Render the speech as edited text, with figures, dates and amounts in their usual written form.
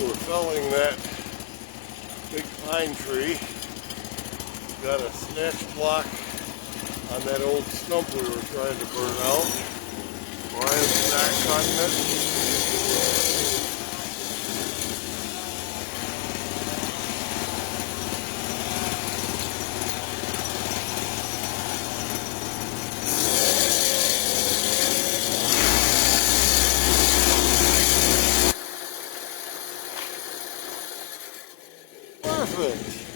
We're felling that big pine tree. Got a snatch block on that old stump we were trying to burn out. Brian's back cutting it. Perfect.